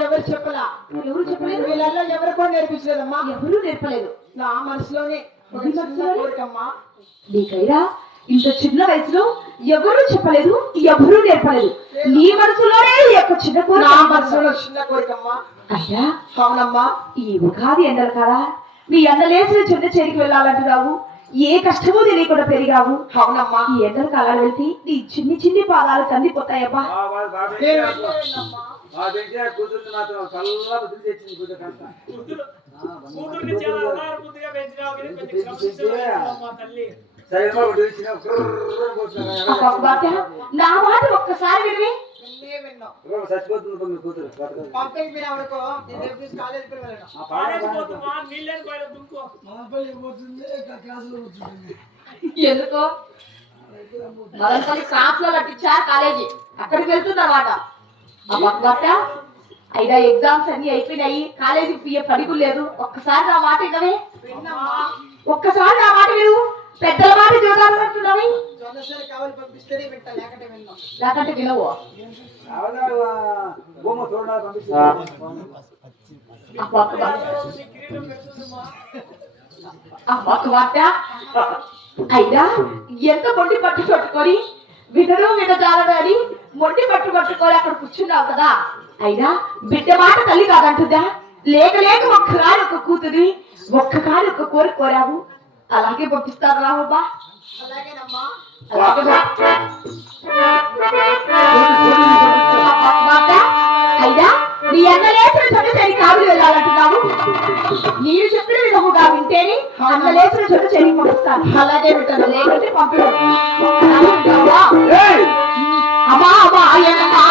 ఎవరు చెప్పలా ఎవరు చెప్పలేదు? వీళ్ళల్లో ఎవరు కూడా నేర్పించలేదమ్మా. ఎవరు నేర్పలేదు? నా మనసులోనే ఒక నీ చిన్న మనసులోనే? కోరికమ్మా నీకైరా ఇంత చిన్న వయసులో ఎవరు చెప్పలేదు ఎవరు నేర్పలేదు నీ మనసులోనే ఈ యొక్క చిన్న కోరిక నా మనసులో చిన్న కోరికమ్మా అయ్యా అవునమ్మా ఈ ఉగాది ఎండలు కదా నీ ఎండలేసిన చిన్న చేరికి వెళ్ళాలంటున్నావు ఏ కష్టమో తెలియకుండా పెరిగావు అవునమ్మా ఈ ఎండల కాలాలు వెళ్తే నీ చిన్ని చిన్ని పాదాలు కందిపోతాయబ్బా మాత్రం చల్లగా బుద్ధి తెచ్చింది. కూతుర్ని చాలా అల్లారు ముద్దుగా పెంచినావు కానీ కొంచెం క్రమశిక్షణ మా తల్లి. నా మాట ఒక్కసారి ఎందుకో? మదనపల్లి క్రాఫ్లో కాలేజీ. అక్కడికి వెళ్తుందన్నమాట అయినా ఎగ్జామ్స్ అన్ని అయిపోయినాయి కాలేజీకి పియ్య పడికు లేదు. ఒక్కసారి నా మాట వినవే ఒక్కసారి నా మాట విను. పెద్దల మాట చూడాలంటున్నావి జొన్నసరి లేకంటే వినవు. అయినా ఎంత మొండి పట్టు పట్టుకొని వినరు వినజాలడు మొండి పట్టు పట్టుకొని అక్కడ కూర్చున్నావు కదా? అయినా బిడ్డ మాట తల్లి కాదంటుందా? లేక లేక ఒక్క కాని ఒక కూతురి ఒక్క కాని ఒక కోరిక కోరావు? అలాగే పంపిస్తారు అమ్మకమాట అయినా నీ అన్నలేసిన చోట సరి కావులు వెళ్ళాలంటున్నావు. నీవు చెప్పిన విధముగా వింటేనే అన్నలేసిన చోట చెరి పంపిస్తాను అలాగే వింటాను లేకుంటే పంపిడు అమ్మా! అమ్మా అమ్మా.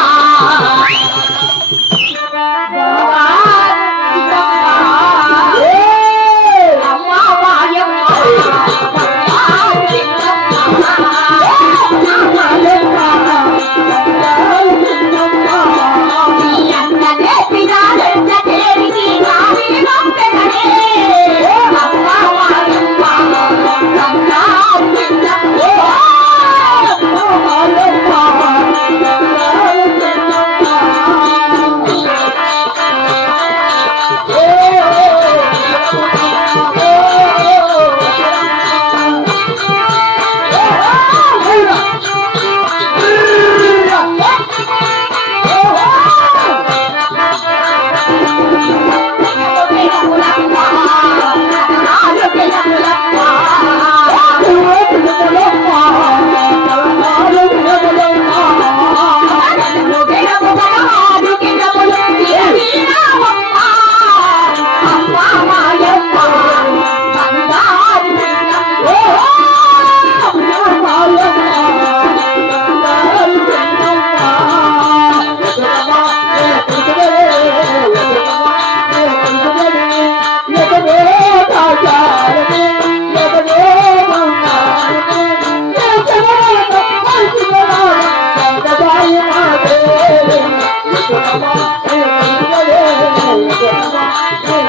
拜。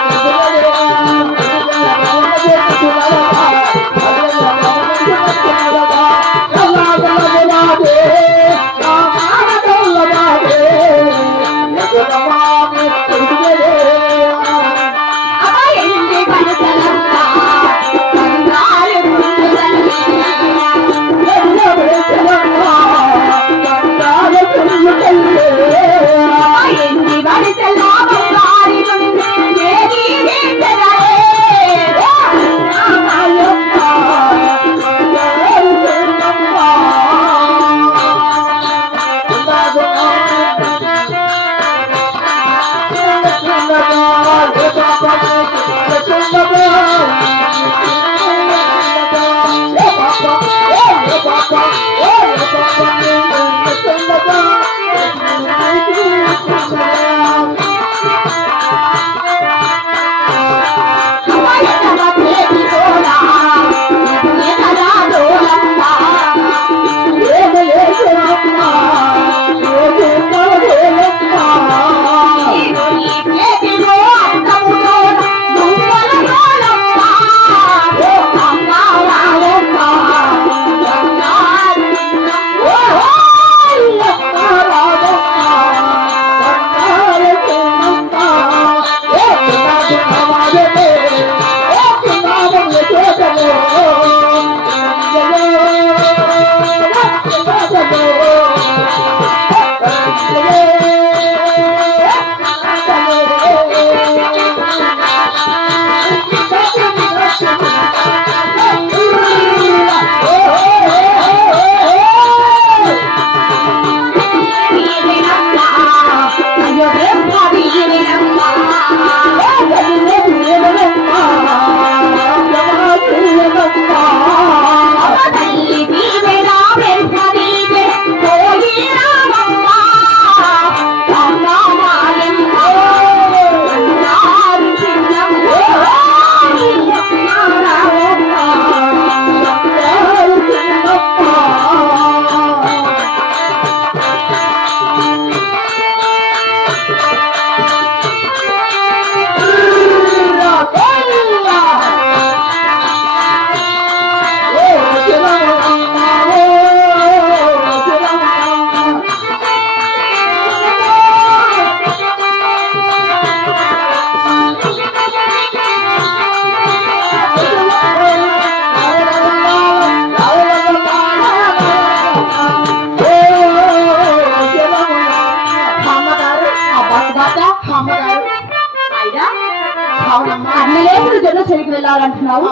అన్నలేసులు జొన్న చెరికి వెళ్ళాలంటున్నావు?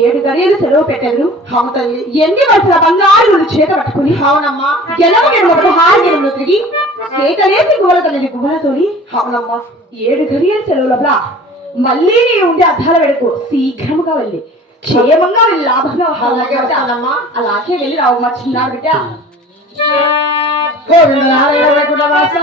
ఏడు గడియలు సెలవు పెట్టారు తల్లి. ఎన్ని వరుసల బంగారు చేత పట్టుకుని అవునమ్మా. గెలవ గెలవ హారు గెలవలు తిరిగి కేకలేసి గువ్వల తల్లి గువ్వలతోని అవునమ్మా. ఏడు గడియల సెలవులబ్లా మళ్ళీ నీ ఉండే అద్దాల వెడకు శీఘ్రముగా వెళ్ళి. క్షేమంగా వెళ్ళి లాభంగా అలాగే అలాగే వెళ్ళి రావు మా చిన్నాడు బిడ్డ. గోవింద వాస.